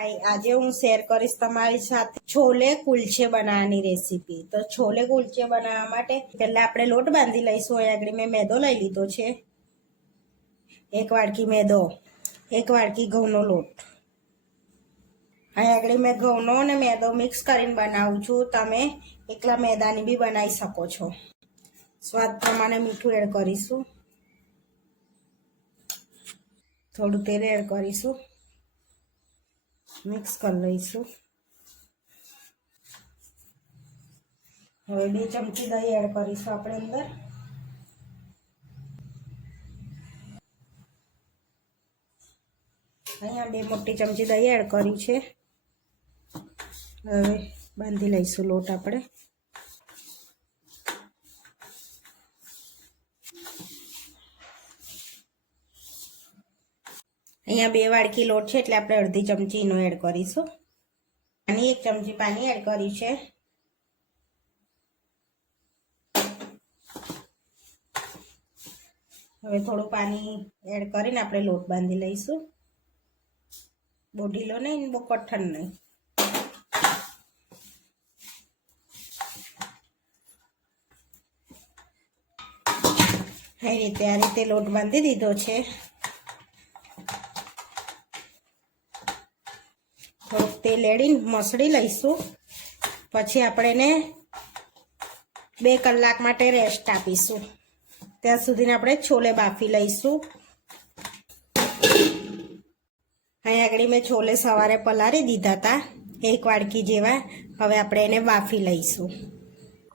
હાય આજે હું શેર કરીશ તમારી સાથે છોલે કુલચે બનાવવાની રેસીપી તો છોલે કુલચે બનાવવા માટે પહેલા આપણે લોટ બાંધી લઈશું. અહીં આગળ મેં મેદો લઈ લીધો છે. એક વાડકી મેદો, એક વાડકી ઘઉંનો લોટ. અહીં આગળ મેં ઘઉંનો અને મેદો મિક્સ કરીને બનાવું છું. તમે એકલા મેદાની બી બનાવી શકો છો. સ્વાદ પ્રમાણે મીઠું એડ કરીશું. થોડું તેલ એડ કરીશું. મિક્સ કરી લઈશું. હવે બે ચમચી દહીં એડ કરીશું આપણે અંદર. અહીંયા બે મોટી ચમચી દહીં એડ કર્યું છે. હવે બાંધી લઈશું લોટ આપણે. અહીંયા બે વાડકી લોટ છે એટલે આપણે અડધી ચમચી ઈનો એડ કરીશું. અને એક ચમચી પાણી એડ કર્યું છે. હવે થોડું પાણી એડ કરીને આપણે લોટ બાંધી લઈશું. બહુ ઢીલો નહીં બહુ કઠણ નહીં. એ રીતે, આ રીતે લોટ બાંધી દીધો છે થોડુંક તેલ એડીને મસળી લઈશું. પછી આપણે એને બે કલાક માટે રેસ્ટ આપીશું. ત્યાં સુધીને આપણે છોલે બાફી લઈશું. અહીં આગળ મેં છોલે સવારે પલાળી દીધા હતા, એક વાડકી જેવા. હવે આપણે એને બાફી લઈશું.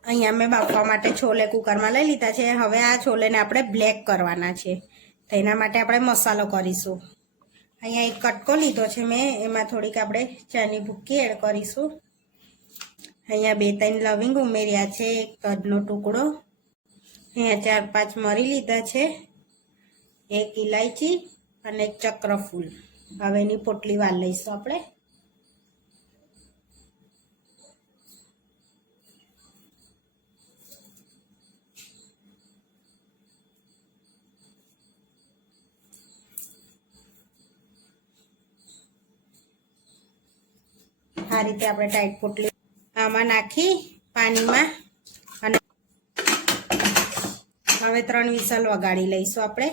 અહીંયા મેં બાફવા માટે છોલે કુકરમાં લઈ લીધા છે. હવે આ છોલેને આપણે બ્લેક કરવાના છે. તો એના માટે આપણે મસાલો કરીશું. અહીંયા એક કટકો લીધો છે મેં, એમાં થોડીક આપણે ચાની ભૂક્કી એડ કરીશું. અહીંયા બે ત્રણ લવિંગ ઉમેર્યા છે, એક તજનો ટુકડો. અહીંયા ચાર પાંચ મરી લીધા છે, એક ઇલાયચી અને ચક્રફૂલ. હવે એની પોટલી વાર લઈશું આપણે. આ રીતે આપણે ટાઈટ પોટલી આમાં નાખી પાણીમાં અને હવે ત્રણ વિસલ વગાડી લઈશું આપણે.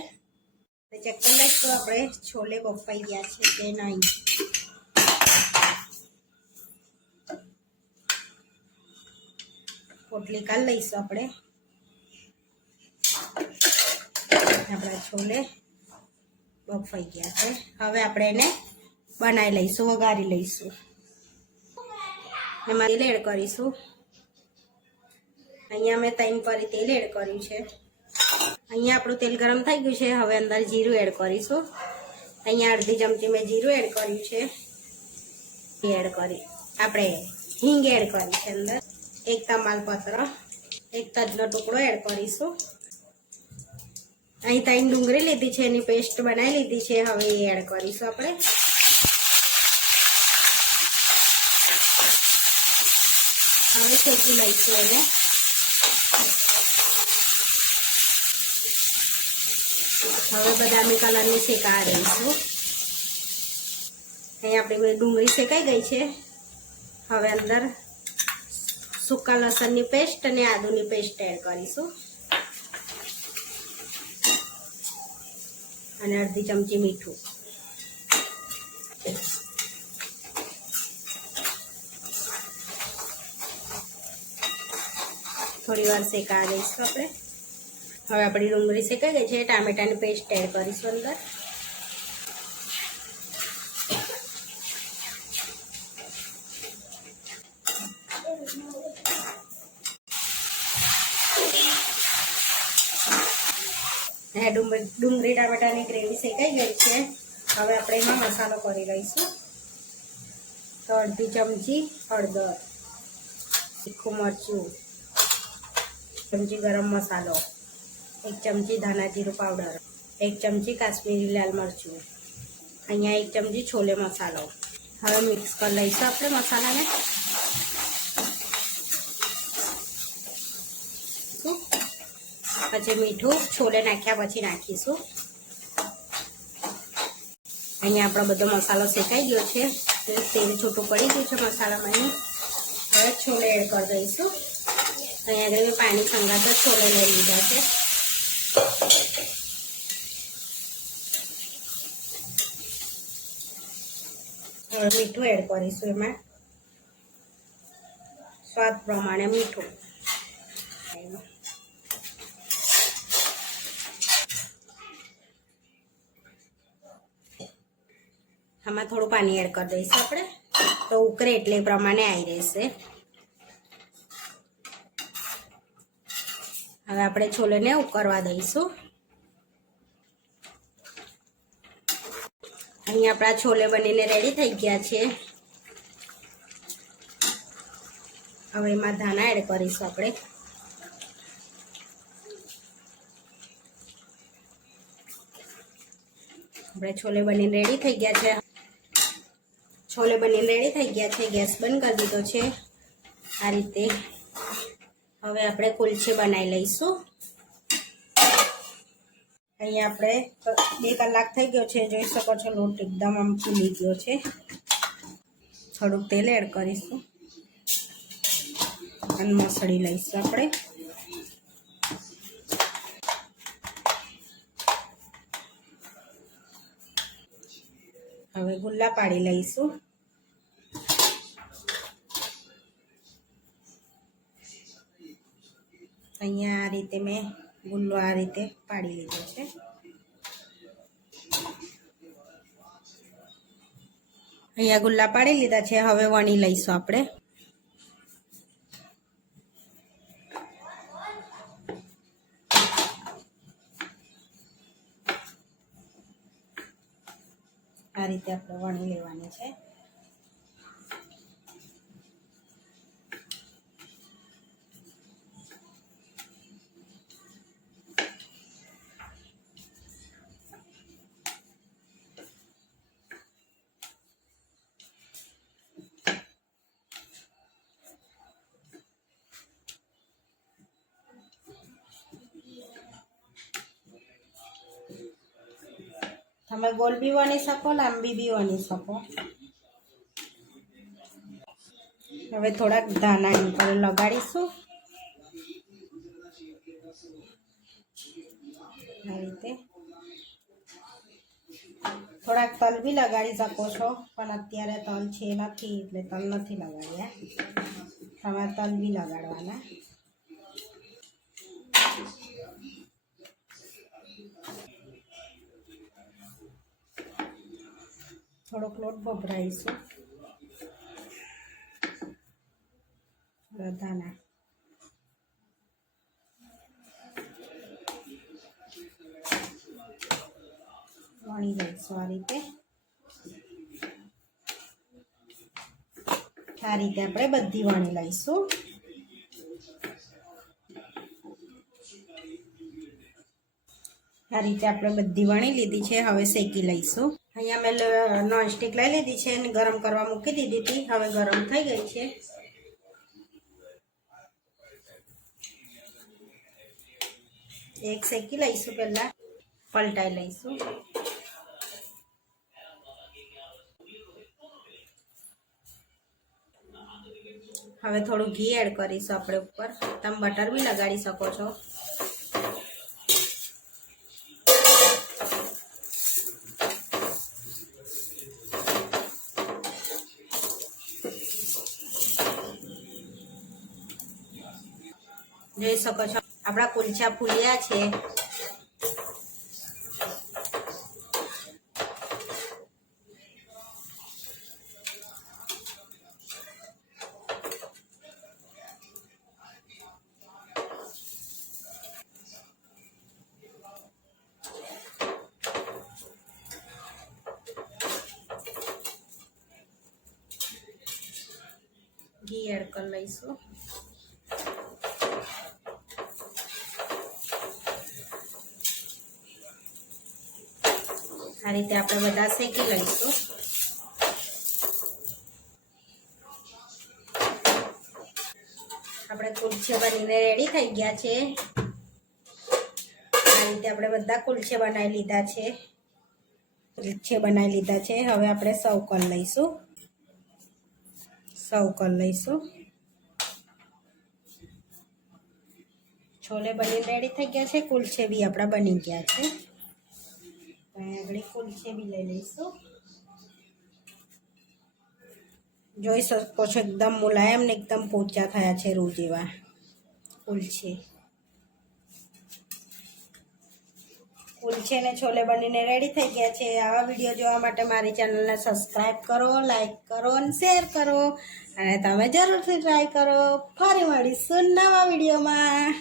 ચેક કરી લઈશું આપણે છોલે બફાઈ ગયા છે કે નહીં. પોટલી કાઢી લઈશું આપણે. આપણા છોલે બફાઈ ગયા છે. હવે આપણે એને બનાવી લઈશું, વઘારી લઈશું. એમાં તેલ એડ કરીશું. અહીંયા મેં ત્રણ પરી તેલ એડ કર્યું છે. અહીંયા આપણું તેલ ગરમ થઈ ગયું છે. હવે અંદર જીરું એડ કરીશું. અહીંયા અડધી ચમચી મેં જીરું એડ કર્યું છે. એડ કરી. આપણે હિંગ એડ કરી છે અંદર. એક તમાલપત્ર એક તજનો ટુકડો એડ કરીશું. અહીં ત્રણ ડુંગળી લીધી છે. એની પેસ્ટ બનાવી લીધી છે. હવે એ એડ કરીશું આપણે. હવે શેકી લઈશું એને. હવે બદામી કલરની શેકા દઈશું અહીં આપણી ડુંગળી શેકાઈ ગઈ છે. હવે અંદર સૂકા લસણની પેસ્ટ અને આદુની પેસ્ટ એડ કરીશું. અને અડધી ચમચી મીઠું. થોડી વાર શેકા દઈશું આપણે. હવે આપણી ડુંગળી શેકાઈ ગઈ છે, ટામેટાની પેસ્ટ એડ કરીશું અંદર. હે ડુંગળી ટામેટાની ગ્રેવી શેકાઈ ગઈ છે. હવે આપણે એમાં મસાલો કરી લઈશું. તો અડધી ચમચી હળદર, તીખું મરચું. ચમચી ગરમ મસાલો, એક ચમચી ધાણા જીરું પાવડર, એક ચમચી કાશ્મીરી લાલ મરચું, અહીંયા એક ચમચી છોલે મસાલો. હવે મિક્સ કરી લઈશું આપણે મસાલાને. પછી મીઠું છોલે નાખ્યા પછી નાખીશું. અહીંયા આપણો બધો મસાલો શેકાઈ ગયો છે. તેલ છૂટું પડી ગયું છે મસાલામાં અહીં. હવે છોલે એડ કરી દઈશું. અહીંયા આગળ મેં પાણી સંગાત છોલે લઈ લીધા છે. મીઠું એડ કરીશું એમાં. સ્વાદ પ્રમાણે મીઠું. આમાં થોડું પાણી એડ કરી દઈશું આપણે. તો ઉકરે એટલે એ પ્રમાણે આવી રહેશે. હવે આપણે છોલેને ઉકળવા દઈશું. અહીં આપણા છોલે બનીને રેડી થઈ ગયા છે. હવે એમાં ધાણા એડ કરીશું આપણે. આપણે છોલે બનીને રેડી થઈ ગયા છે. છોલે બનીને રેડી થઈ ગયા છે. ગેસ બંધ કરી દીધો છે. આ રીતે. હવે આપણે કુલચે બનાવી લઈશું. અહીંયા આપણે બે કલાક થઈ ગયો છે, જોઈ શકો છો લોટ એકદમ આમ ફૂલી ગયો છે. થોડુંક તેલ એડ કરીશું અને મસળી લઈશું આપણે. હવે ગુલ્લા પાડી લઈશું. અહીંયા આ રીતે મેં ગુલ્લો આ રીતે પાડી લીધો છે. અહીંયા ગુલ્લા પાડી લીધા છે, હવે વણી લઈશું આપણે. આ રીતે આપણે વણી લેવાની છે. તમે ગોલ બી વણી શકો લાંબી બી વણી શકો હવે થોડાક ધાણા એની પર લગાડીશું આ રીતે થોડાક તલ બી લગાડી શકો છો પણ અત્યારે તલ છે નથી એટલે તલ નથી લગાડ્યા તમારે તલ બી લગાડવાના થોડોક લોટ ભભરાઈશું. બધાના. વણી લઈશું આ રીતે. આ રીતે આપણે બધી વણી લઈશું. આ રીતે આપણે બધી વણી લીધી છે, હવે શેકી લઈશું. અહીંયા મેં નોનસ્ટિક લઈ લીધી છે અને ગરમ કરવા મૂકી દીધી હતી. હવે ગરમ થઈ ગઈ છે. એક શેકી લઈશું પહેલા. પલટાઈ લઈશું. હવે થોડું ઘી એડ કરીશું આપણે ઉપર. તમે બટર બી લગાડી શકો છો. જોઈ શકો છો. આપણા કુલચા ફૂલ્યા છે. ઘી એડ કરી લઈશું. આ રીતે આપણે બધા શેકી લઈશું. આપણે કુલછે બનીને રેડી થઈ ગયા છે. આ રીતે આપણે બધા કુલછે બનાવી લીધા છે. કુલછે બનાવી લીધા છે. હવે આપણે સર્વ કરી લઈશું. સર્વ કરી લઈશું. છોલે બની રેડી થઈ ગયા છે. કુલછે બી આપણા બની ગયા છે. તો અહીં બી લઈ લઈશું. જોઈ શકો છો, એકદમ મુલાયમ ને એકદમ પોચા થયા છે રૂ જેવા કુલચે કુલચે ને છોલે બનીને રેડી થઈ ગયા છે. આવા વીડિયો જોવા માટે મારી ચેનલને સબસ્ક્રાઈબ કરો લાઈક કરો અને શેર કરો. અને તમે જરૂરથી ટ્રાય કરો. ફરી મળીશું નવા વિડીયોમાં